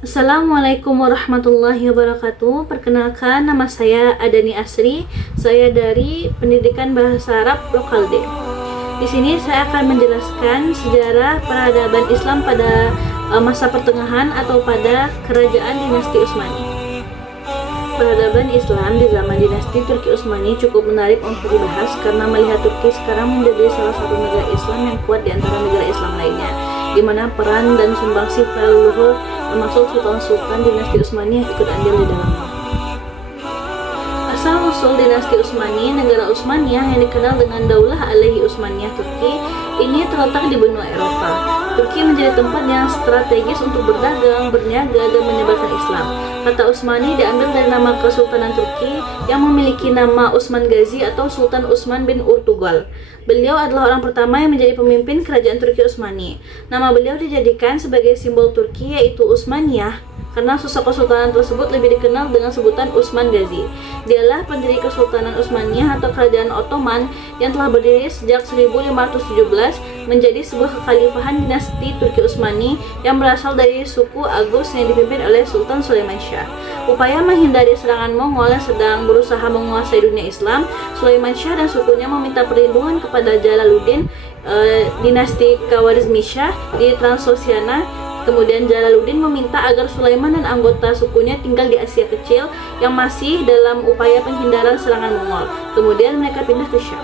Assalamualaikum warahmatullahi wabarakatuh. Perkenalkan, nama saya Adani Asri. Saya dari Pendidikan Bahasa Arab Lokal D. Di sini saya akan menjelaskan sejarah peradaban Islam pada masa pertengahan atau pada kerajaan dinasti Utsmani. Peradaban Islam di zaman dinasti Turki Utsmani cukup menarik untuk dibahas karena melihat Turki sekarang menjadi salah satu negara Islam yang kuat di antara negara Islam lainnya, di mana peran dan sumbangsih para leluhur termasuk sultan-sultan dinasti Utsmani yang ikut andil di dalamnya. Asal-usul dinasti Utsmani, negara Utsmaniyah yang dikenal dengan Daulah Alaihi Utsmaniyah Turki ini terletak di benua Eropa. Turki menjadi tempat yang strategis untuk berdagang, berniaga, dan menyebarkan Islam. Kata Utsmani diambil dari nama Kesultanan Turki yang memiliki nama Utsman Gazi atau Sultan Utsman bin Urtugal. Beliau adalah orang pertama yang menjadi pemimpin kerajaan Turki Utsmani. Nama beliau dijadikan sebagai simbol Turki yaitu Utsmaniyah karena sosok kesultanan tersebut lebih dikenal dengan sebutan Utsman Gazi. Dialah pendiri Kesultanan Utsmaniyah atau Kerajaan Ottoman yang telah berdiri sejak 1517 menjadi sebuah kekhalifahan dinasti Turki Utsmani yang berasal dari suku Agus yang dipimpin oleh Sultan Sulaiman Shah. Upaya menghindari serangan Mongol yang sedang berusaha menguasai dunia Islam, Sulaiman Shah dan sukunya meminta perlindungan kepada Jalaluddin dinasti Khawarizmi-Shah di Transoxiana. Kemudian Jalaluddin meminta agar Sulaiman dan anggota sukunya tinggal di Asia Kecil yang masih dalam upaya penghindaran serangan Mongol. Kemudian mereka pindah ke Syam.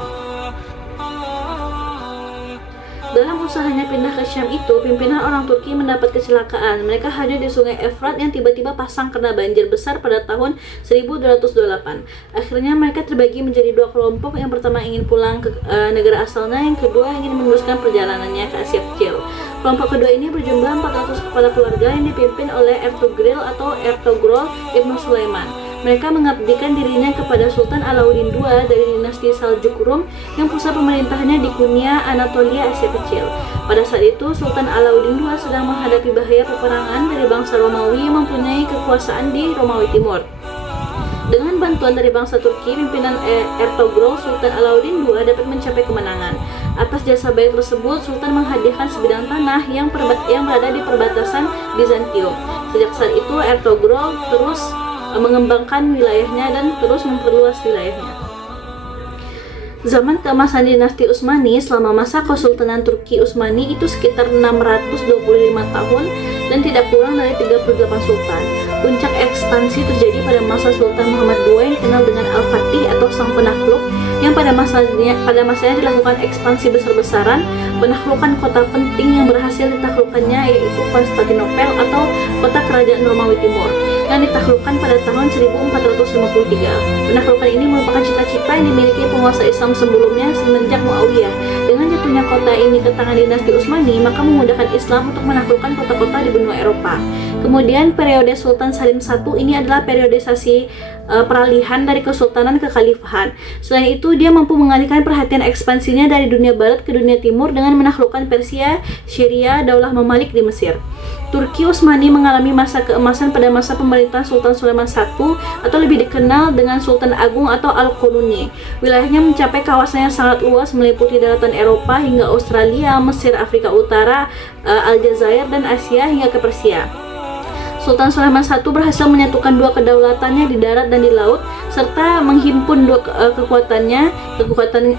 Dalam usahanya pindah ke Syam itu, pimpinan orang Turki mendapat kecelakaan. Mereka hadir di sungai Efrat yang tiba-tiba pasang karena banjir besar pada tahun 1228. Akhirnya mereka terbagi menjadi dua kelompok. Yang pertama ingin pulang ke negara asalnya, yang kedua ingin meneruskan perjalanannya ke Asia Kecil. Kelompok kedua ini berjumlah 400 kepala keluarga yang dipimpin oleh Ertugrul atau Ertugrul Ibnu Sulaiman. Mereka mengabdikan dirinya kepada Sultan Alauddin II dari dinasti Saljuk Rum yang pusat pemerintahannya di Konya, Anatolia, Asia Kecil. Pada saat itu, Sultan Alauddin II sedang menghadapi bahaya peperangan dari bangsa Romawi yang mempunyai kekuasaan di Romawi Timur. Dengan bantuan dari bangsa Turki, pimpinan Ertugrul, Sultan Alauddin II dapat mencapai kemenangan. Atas jasa baik tersebut, Sultan menghadiahkan sebidang tanah yang berada di perbatasan Bizantium. Sejak saat itu, Ertugrul terus mengembangkan wilayahnya dan terus memperluas wilayahnya. Zaman keemasan dinasti Utsmani selama masa Kesultanan Turki Utsmani itu sekitar 625 tahun dan tidak kurang dari 38 sultan. Puncak ekspansi terjadi pada masa Sultan Muhammad II yang dikenal dengan Al-Fatih atau Sang Penakluk, yang pada masanya dilakukan ekspansi besar-besaran, penaklukan kota penting yang berhasil ditaklukkannya yaitu Konstantinopel atau kota kerajaan Romawi Timur yang ditaklukkan pada tahun 1453. Penaklukan ini merupakan cita-cita yang dimiliki penguasa Islam sebelumnya semenjak Muawiyah. Dengan jatuhnya kota ini ke tangan dinasti Utsmani, maka memudahkan Islam untuk menaklukkan kota-kota di benua Eropa. Kemudian periode Sultan Salim I ini adalah periodisasi peralihan dari kesultanan ke khalifahan. Selain itu, dia mampu mengalihkan perhatian ekspansinya dari dunia barat ke dunia timur dengan menaklukkan Persia, Syria, Daulah Mamalik di Mesir. Turki Utsmani mengalami masa keemasan pada masa pemerintahan Sultan Sulaiman I atau lebih dikenal dengan Sultan Agung atau Al-Quruni. Wilayahnya mencapai kawasan yang sangat luas meliputi daratan Eropa hingga Australia, Mesir, Afrika Utara, Aljazair, dan Asia hingga ke Persia. Sultan Sulaiman I berhasil menyatukan dua kedaulatannya di darat dan di laut, serta menghimpun dua kekuatan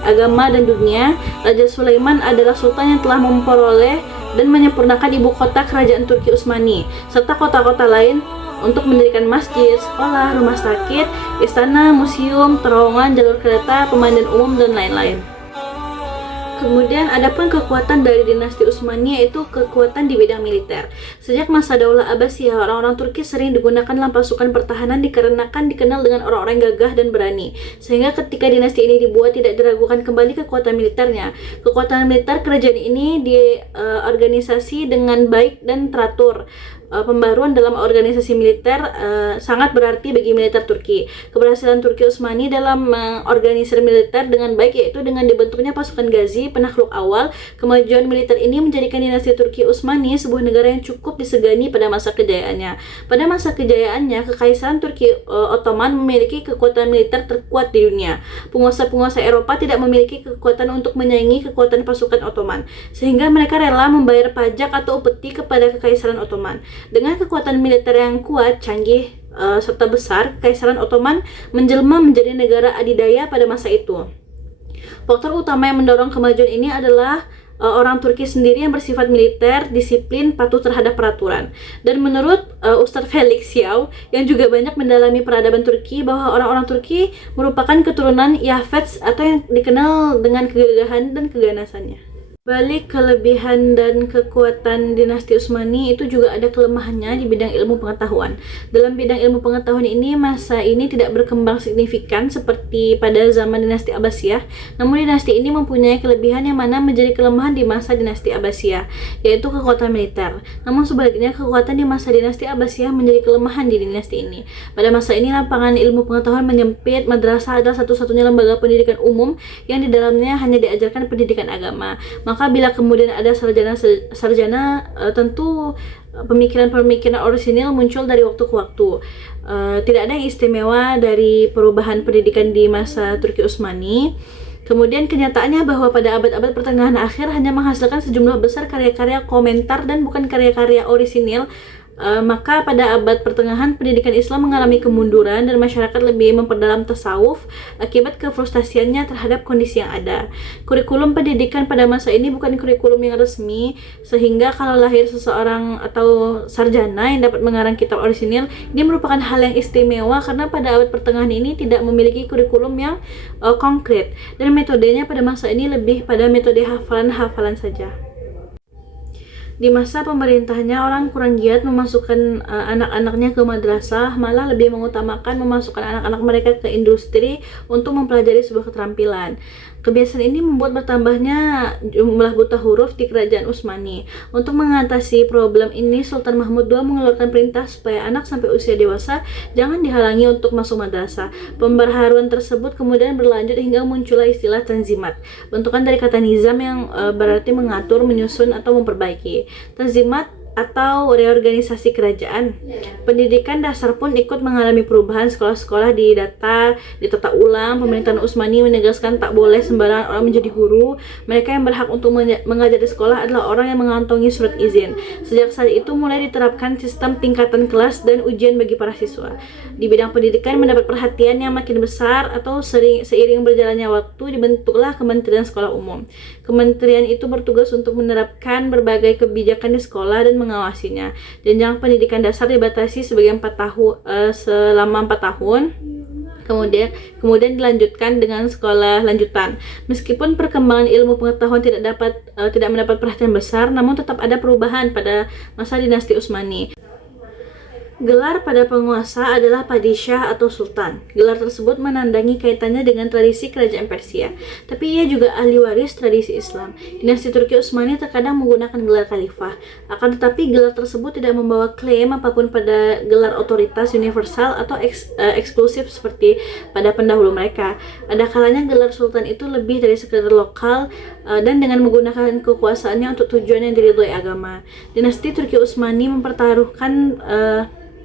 agama dan dunia. Raja Sulaiman adalah sultan yang telah memperoleh dan menyempurnakan ibu kota kerajaan Turki Utsmani, serta kota-kota lain untuk mendirikan masjid, sekolah, rumah sakit, istana, museum, terowongan, jalur kereta, pemandian umum, dan lain-lain. Kemudian adapun kekuatan dari dinasti Utsmani yaitu kekuatan di bidang militer. Sejak masa Daulah Abbasiyah, orang-orang Turki sering digunakan dalam pasukan pertahanan dikarenakan dikenal dengan orang-orang gagah dan berani. Sehingga ketika dinasti ini dibuat tidak diragukan kembali kekuatan militernya. Kekuatan militer kerajaan ini diorganisasi dengan baik dan teratur. Pembaruan dalam organisasi militer sangat berarti bagi militer Turki. Keberhasilan Turki Utsmani dalam mengorganisir militer dengan baik yaitu dengan dibentuknya pasukan Gazi, penakluk awal. Kemajuan militer ini menjadikan dinasti Turki Utsmani sebuah negara yang cukup disegani pada masa kejayaannya. Pada masa kejayaannya, Kekaisaran Turki Ottoman memiliki kekuatan militer terkuat di dunia. Penguasa-penguasa Eropa tidak memiliki kekuatan untuk menyaingi kekuatan pasukan Ottoman, sehingga mereka rela membayar pajak atau upeti kepada Kekaisaran Ottoman. Dengan kekuatan militer yang kuat, canggih, serta besar, Kekaisaran Ottoman menjelma menjadi negara adidaya pada masa itu. Faktor utama yang mendorong kemajuan ini adalah orang Turki sendiri yang bersifat militer, disiplin, patuh terhadap peraturan. Dan menurut Ustadz Felix Xiao yang juga banyak mendalami peradaban Turki, bahwa orang-orang Turki merupakan keturunan Yafets atau yang dikenal dengan kegagahan dan keganasannya. Balik kelebihan dan kekuatan dinasti Utsmani, itu juga ada kelemahannya di bidang ilmu pengetahuan. Dalam bidang ilmu pengetahuan ini, masa ini tidak berkembang signifikan seperti pada zaman dinasti Abbasiyah. Namun dinasti ini mempunyai kelebihan yang mana menjadi kelemahan di masa dinasti Abbasiyah, yaitu kekuatan militer. Namun sebaliknya, kekuatan di masa dinasti Abbasiyah menjadi kelemahan di dinasti ini. Pada masa ini, lapangan ilmu pengetahuan menyempit. Madrasah adalah satu-satunya lembaga pendidikan umum yang di dalamnya hanya diajarkan pendidikan agama. Maka bila kemudian ada sarjana, tentu pemikiran-pemikiran orisinil muncul dari waktu ke waktu. Tidak ada yang istimewa dari perubahan pendidikan di masa Turki Utsmani. Kemudian kenyataannya bahwa pada abad-abad pertengahan akhir hanya menghasilkan sejumlah besar karya-karya komentar dan bukan karya-karya orisinil. Maka pada abad pertengahan pendidikan Islam mengalami kemunduran dan masyarakat lebih memperdalam tasawuf akibat kefrustasiannya terhadap kondisi yang ada. Kurikulum pendidikan pada masa ini bukan kurikulum yang resmi, sehingga kalau lahir seseorang atau sarjana yang dapat mengarang kitab orisinil, ini merupakan hal yang istimewa karena pada abad pertengahan ini tidak memiliki kurikulum yang konkret, dan metodenya pada masa ini lebih pada metode hafalan-hafalan saja. Di masa pemerintahnya, orang kurang giat memasukkan anak-anaknya ke madrasah, malah lebih mengutamakan memasukkan anak-anak mereka ke industri untuk mempelajari sebuah keterampilan. Kebiasaan ini membuat bertambahnya jumlah buta huruf di kerajaan Utsmani. Untuk mengatasi problem ini, Sultan Mahmud II mengeluarkan perintah supaya anak sampai usia dewasa jangan dihalangi untuk masuk madrasah. Pembaharuan tersebut kemudian berlanjut hingga muncullah istilah tanzimat, bentukan dari kata nizam yang berarti mengatur, menyusun, atau memperbaiki. Tanzimat atau reorganisasi kerajaan. Pendidikan dasar pun ikut mengalami perubahan. Sekolah-sekolah ditata ulang. Pemerintahan Utsmani menegaskan tak boleh sembarangan orang menjadi guru. Mereka yang berhak untuk mengajar di sekolah adalah orang yang mengantongi surat izin. Sejak saat itu mulai diterapkan sistem tingkatan kelas dan ujian bagi para siswa. Di bidang pendidikan mendapat perhatian yang makin besar, atau seiring berjalannya waktu dibentuklah Kementerian Sekolah Umum. Kementerian itu bertugas untuk menerapkan berbagai kebijakan di sekolah dan mengawasinya. Jenjang pendidikan dasar dibatasi selama 4 tahun. Kemudian dilanjutkan dengan sekolah lanjutan. Meskipun perkembangan ilmu pengetahuan tidak mendapat perhatian besar, namun tetap ada perubahan pada masa dinasti Utsmani. Gelar pada penguasa adalah Padishah atau Sultan. Gelar tersebut menandangi kaitannya dengan tradisi kerajaan Persia, tapi ia juga ahli waris tradisi Islam. Dinasti Turki Utsmani terkadang menggunakan gelar khalifah, akan tetapi gelar tersebut tidak membawa klaim apapun pada gelar otoritas universal atau eksklusif seperti pada pendahulu mereka. Ada kalanya gelar Sultan itu lebih dari sekedar lokal dan dengan menggunakan kekuasaannya untuk tujuan yang diridhoi agama. Dinasti Turki Utsmani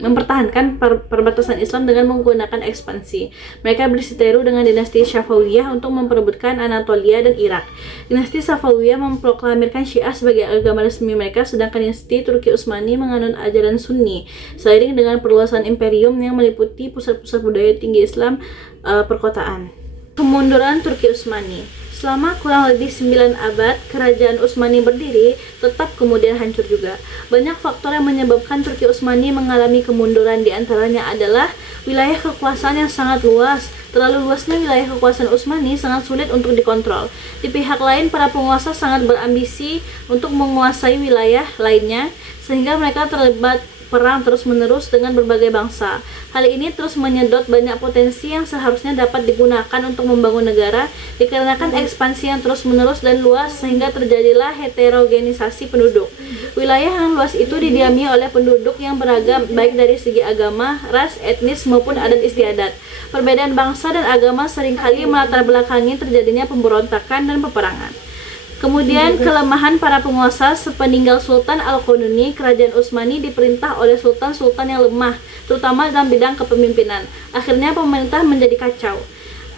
mempertahankan perbatasan Islam dengan menggunakan ekspansi. Mereka berseteru dengan dinasti Safawiyah untuk memperebutkan Anatolia dan Irak. Dinasti Safawiyah memproklamirkan Syiah sebagai agama resmi mereka, sedangkan dinasti Turki Utsmani menganut ajaran Sunni. Seiring dengan perluasan imperium yang meliputi pusat-pusat budaya tinggi Islam perkotaan. Kemunduran Turki Utsmani. Selama kurang lebih 9 abad, kerajaan Utsmani berdiri, tetap kemudian hancur juga. Banyak faktor yang menyebabkan Turki Utsmani mengalami kemunduran, diantaranya adalah wilayah kekuasaan yang sangat luas. Terlalu luasnya wilayah kekuasaan Utsmani sangat sulit untuk dikontrol. Di pihak lain, para penguasa sangat berambisi untuk menguasai wilayah lainnya, sehingga mereka terlibat perang terus-menerus dengan berbagai bangsa. Hal ini terus menyedot banyak potensi yang seharusnya dapat digunakan untuk membangun negara, dikarenakan ekspansi yang terus-menerus dan luas, sehingga terjadilah heterogenisasi penduduk. Wilayah yang luas itu didiami oleh penduduk yang beragam, baik dari segi agama, ras, etnis, maupun adat istiadat. Perbedaan bangsa dan agama seringkali melatar belakangi terjadinya pemberontakan dan peperangan. Kemudian kelemahan para penguasa. Sepeninggal Sultan Al-Qanuni, kerajaan Utsmani diperintah oleh sultan-sultan yang lemah, terutama dalam bidang kepemimpinan. Akhirnya pemerintah menjadi kacau.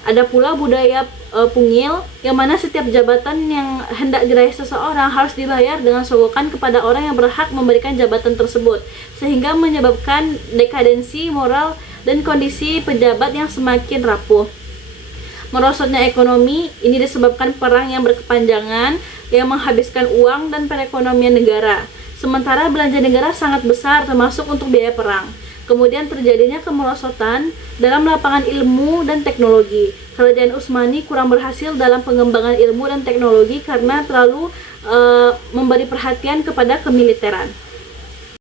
Ada pula budaya pungil, yang mana setiap jabatan yang hendak diraih seseorang harus dibayar dengan sogokan kepada orang yang berhak memberikan jabatan tersebut, sehingga menyebabkan dekadensi moral dan kondisi pejabat yang semakin rapuh. Merosotnya ekonomi ini disebabkan perang yang berkepanjangan yang menghabiskan uang dan perekonomian negara. Sementara belanja negara sangat besar termasuk untuk biaya perang. Kemudian terjadinya kemerosotan dalam lapangan ilmu dan teknologi. Kerajaan Utsmani kurang berhasil dalam pengembangan ilmu dan teknologi karena terlalu memberi perhatian kepada kemiliteran.